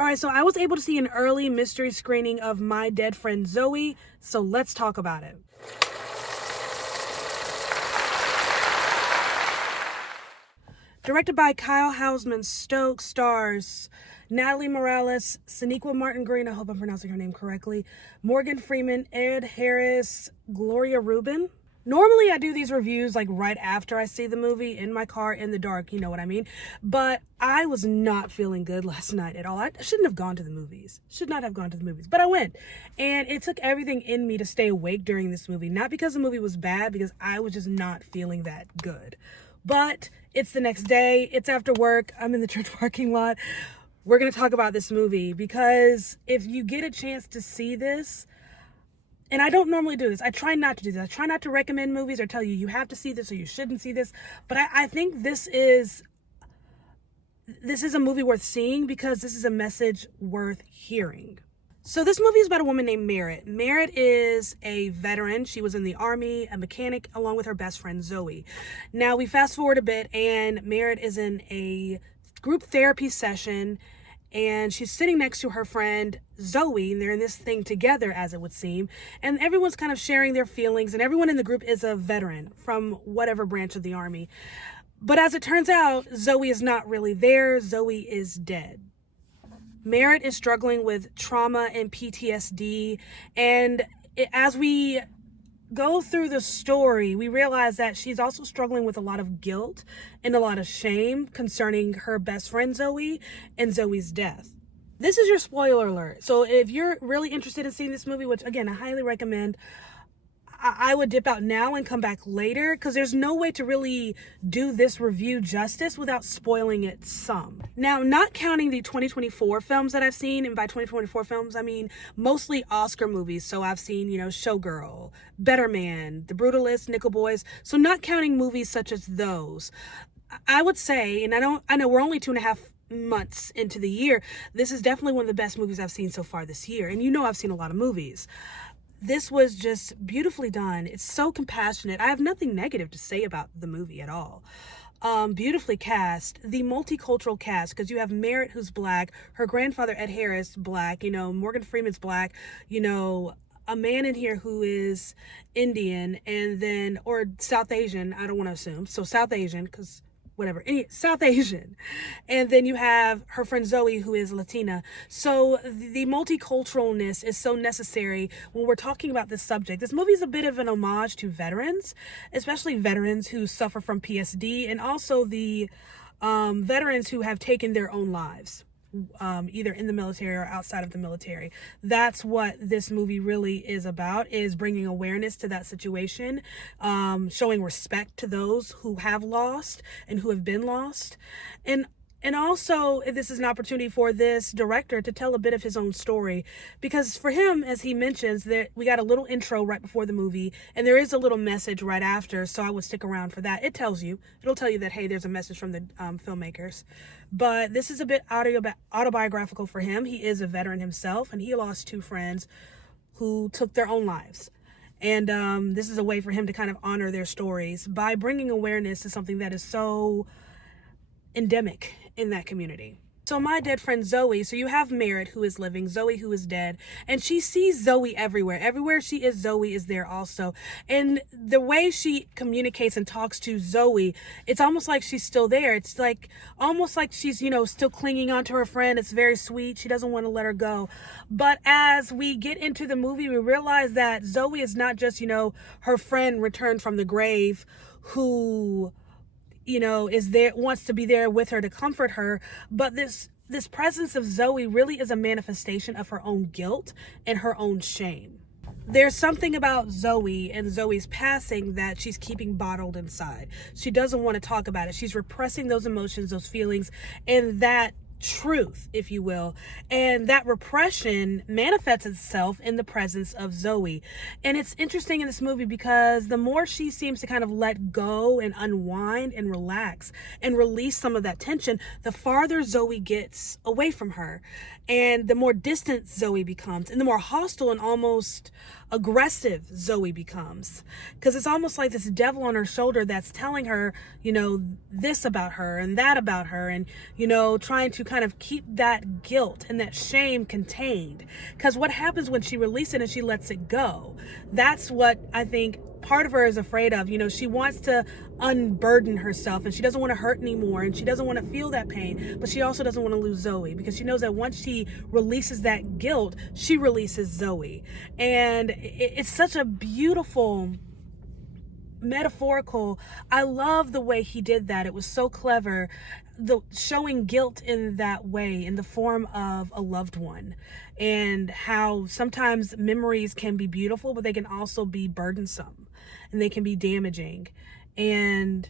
All right, so I was able to see an early mystery screening of My Dead Friend Zoe, so let's talk about it. Directed by Kyle Hausman Stokes, stars Natalie Morales, Sonequa Martin Green, I hope I'm pronouncing her name correctly, Morgan Freeman, Ed Harris, Gloria Rubin. Normally I do these reviews like right after I see the movie in my car in the dark, you know what I mean? But I was not feeling good last night at all. I shouldn't have gone to the movies. Should not have gone to the movies, but I went. And it took everything in me to stay awake during this movie. Not because the movie was bad, because I was just not feeling that good. But it's the next day, it's after work, I'm in the church parking lot. We're going to talk about this movie because if you get a chance to see this, and I don't normally do this. I try not to do this. I try not to recommend movies or tell you have to see this or you shouldn't see this. But I think this is a movie worth seeing because this is a message worth hearing. So this movie is about a woman named Merritt. Merritt is a veteran. She was in the Army, a mechanic, along with her best friend Zoe. Now we fast forward a bit and Merritt is in a group therapy session and she's sitting next to her friend Zoe, and they're in this thing together, as it would seem, and everyone's kind of sharing their feelings, and everyone in the group is a veteran from whatever branch of the Army. But as it turns out, Zoe is not really there. Zoe is dead. Merritt is struggling with trauma and PTSD, and as we go through the story, we realize that she's also struggling with a lot of guilt and a lot of shame concerning her best friend Zoe and Zoe's death. This is your spoiler alert. So if you're really interested in seeing this movie, which again, I highly recommend, I would dip out now and come back later because there's no way to really do this review justice without spoiling it some. Now, not counting the 2024 films that I've seen, and by 2024 films, I mean mostly Oscar movies. So I've seen, Showgirl, Better Man, The Brutalist, Nickel Boys. So not counting movies such as those, I would say, and I know we're only 2.5 months into the year, this is definitely one of the best movies I've seen so far this year. And I've seen a lot of movies. This was just beautifully done. It's so compassionate. I have nothing negative to say about the movie at all. Beautifully cast, the multicultural cast, because you have Merritt, who's Black, her grandfather, Ed Harris, Black, Morgan Freeman's Black, a man in here who is Indian, and then, or South Asian, I don't want to assume. So South Asian, because whatever, South Asian. And then you have her friend Zoe, who is Latina. So the multiculturalness is so necessary when we're talking about this subject. This movie is a bit of an homage to veterans, especially veterans who suffer from PSD, and also the veterans who have taken their own lives, either in the military or outside of the military. That's what this movie really is about, is bringing awareness to that situation, showing respect to those who have lost and who have been lost. And also, this is an opportunity for this director to tell a bit of his own story, because for him, as he mentions, that we got a little intro right before the movie, and there is a little message right after, so I would stick around for that. It'll tell you that, hey, there's a message from the filmmakers. But this is a bit autobiographical for him. He is a veteran himself, and he lost 2 friends who took their own lives. And this is a way for him to kind of honor their stories by bringing awareness to something that is so endemic in that community. So My Dead Friend Zoe, so you have Merritt, who is living, Zoe, who is dead, and she sees Zoe everywhere. Everywhere she is, Zoe is there also. And the way she communicates and talks to Zoe, it's almost like she's still there. It's like almost like she's, still clinging on to her friend. It's very sweet. She doesn't want to let her go. But as we get into the movie, we realize that Zoe is not just, her friend returned from the grave who is there, wants to be there with her to comfort her. But this presence of Zoe really is a manifestation of her own guilt and her own shame. There's something about Zoe and Zoe's passing that she's keeping bottled inside. She doesn't want to talk about it. She's repressing those emotions, those feelings, and that truth, if you will, and that repression manifests itself in the presence of Zoe. And it's interesting in this movie because the more she seems to kind of let go and unwind and relax and release some of that tension, the farther Zoe gets away from her, and the more distant Zoe becomes, and the more hostile and almost aggressive Zoe becomes. Because it's almost like this devil on her shoulder that's telling her, this about her and that about her, and, trying to kind of keep that guilt and that shame contained. Because what happens when she releases it and she lets it go? That's what I think part of her is afraid of. She wants to unburden herself, and she doesn't want to hurt anymore, and she doesn't want to feel that pain, but she also doesn't want to lose Zoe, because she knows that once she releases that guilt, she releases Zoe. And it's such a beautiful metaphorical. I love the way he did that. It was so clever, the showing guilt in that way, in the form of a loved one, and how sometimes memories can be beautiful, but they can also be burdensome, and they can be damaging. And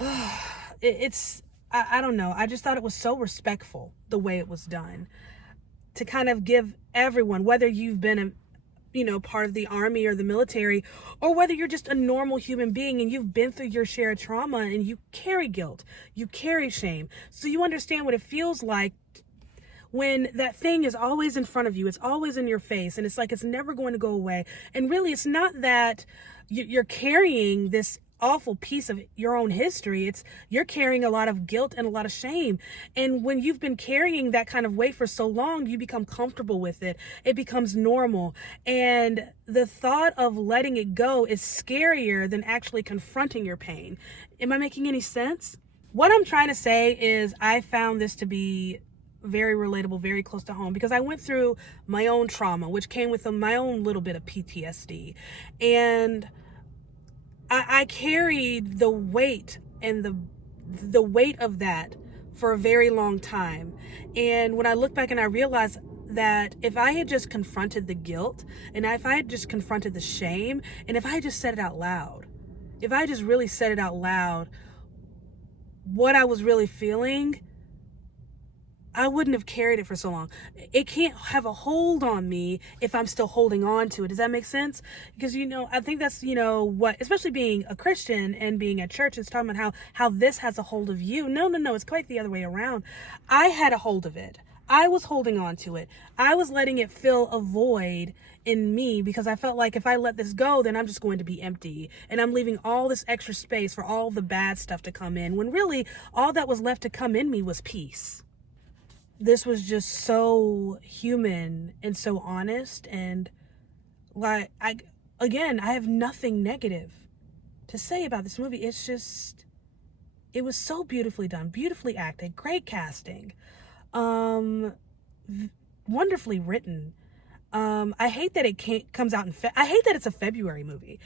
I don't know, I just thought it was so respectful the way it was done, to kind of give everyone, whether you've been part of the army or the military, or whether you're just a normal human being and you've been through your share of trauma and you carry guilt, you carry shame. So you understand what it feels like when that thing is always in front of you, it's always in your face, and it's like it's never going to go away. And really, it's not that you're carrying this awful piece of your own history. It's you're carrying a lot of guilt and a lot of shame. And when you've been carrying that kind of weight for so long, you become comfortable with it. It becomes normal. And the thought of letting it go is scarier than actually confronting your pain. Am I making any sense? What I'm trying to say is I found this to be very relatable, very close to home, because I went through my own trauma, which came with my own little bit of PTSD. And I carried the weight and the weight of that for a very long time. And when I look back and I realized that if I had just confronted the guilt, and if I had just confronted the shame, and if I had just said it out loud, if I just really said it out loud, what I was really feeling, I wouldn't have carried it for so long. It can't have a hold on me if I'm still holding on to it. Does that make sense? Because, I think that's, what, especially being a Christian and being at church, it's talking about how this has a hold of you. No, it's quite the other way around. I had a hold of it. I was holding on to it. I was letting it fill a void in me, because I felt like if I let this go, then I'm just going to be empty. And I'm leaving all this extra space for all the bad stuff to come in, when really all that was left to come in me was peace. This was just so human and so honest, and like I have nothing negative to say about this movie. It's just, it was so beautifully done, beautifully acted, great casting, wonderfully written. I hate that it comes out I hate that it's a February movie.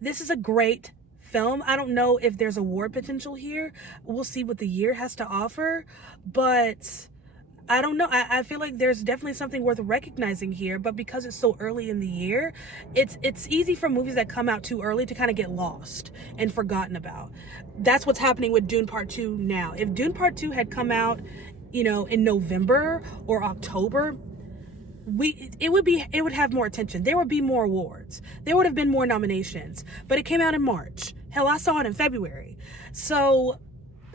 This is a great film. I don't know if there's award potential here. We'll see what the year has to offer, but I don't know. I feel like there's definitely something worth recognizing here, but because it's so early in the year, it's easy for movies that come out too early to kind of get lost and forgotten about. That's what's happening with Dune Part 2 now. If Dune Part 2 had come out, in November or October, it would have more attention. There would be more awards. There would have been more nominations. But it came out in March. Hell, I saw it in February. So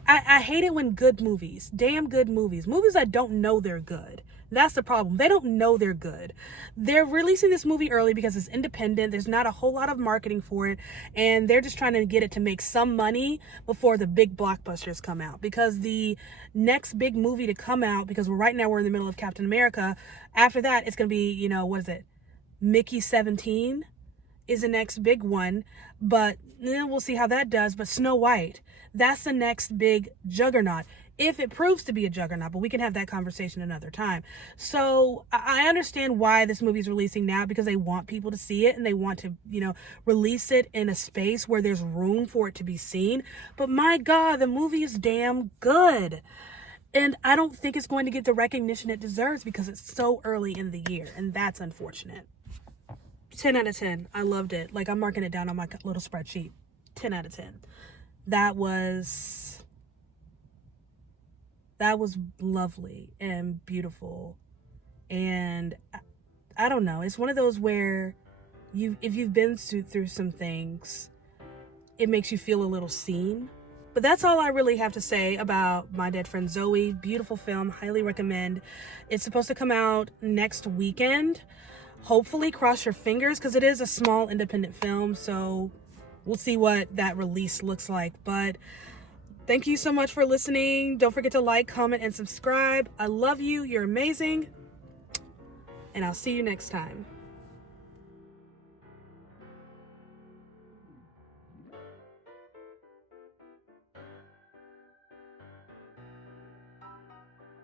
I hate it when damn good movies that don't know they're good. That's the problem. They don't know they're good. They're releasing this movie early because it's independent. There's not a whole lot of marketing for it. And they're just trying to get it to make some money before the big blockbusters come out. Because the next big movie to come out, because right now we're in the middle of Captain America. After that, it's going to be, what is it? Mickey 17 is the next big one. But then we'll see how that does. But Snow White, that's the next big juggernaut, if it proves to be a juggernaut, but we can have that conversation another time. So I understand why this movie is releasing now, because they want people to see it, and they want to, release it in a space where there's room for it to be seen. But my God, the movie is damn good. And I don't think it's going to get the recognition it deserves because it's so early in the year, and that's unfortunate. 10 out of 10. I loved it. Like, I'm marking it down on my little spreadsheet. 10 out of 10. That was lovely and beautiful. And I don't know, it's one of those where if you've been through some things, it makes you feel a little seen. But that's all I really have to say about My Dead Friend Zoe. Beautiful film, highly recommend. It's supposed to come out next weekend. Hopefully, cross your fingers, because it is a small independent film, so we'll see what that release looks like. But thank you so much for listening. Don't forget to like, comment, and subscribe. I love you. You're amazing. And I'll see you next time.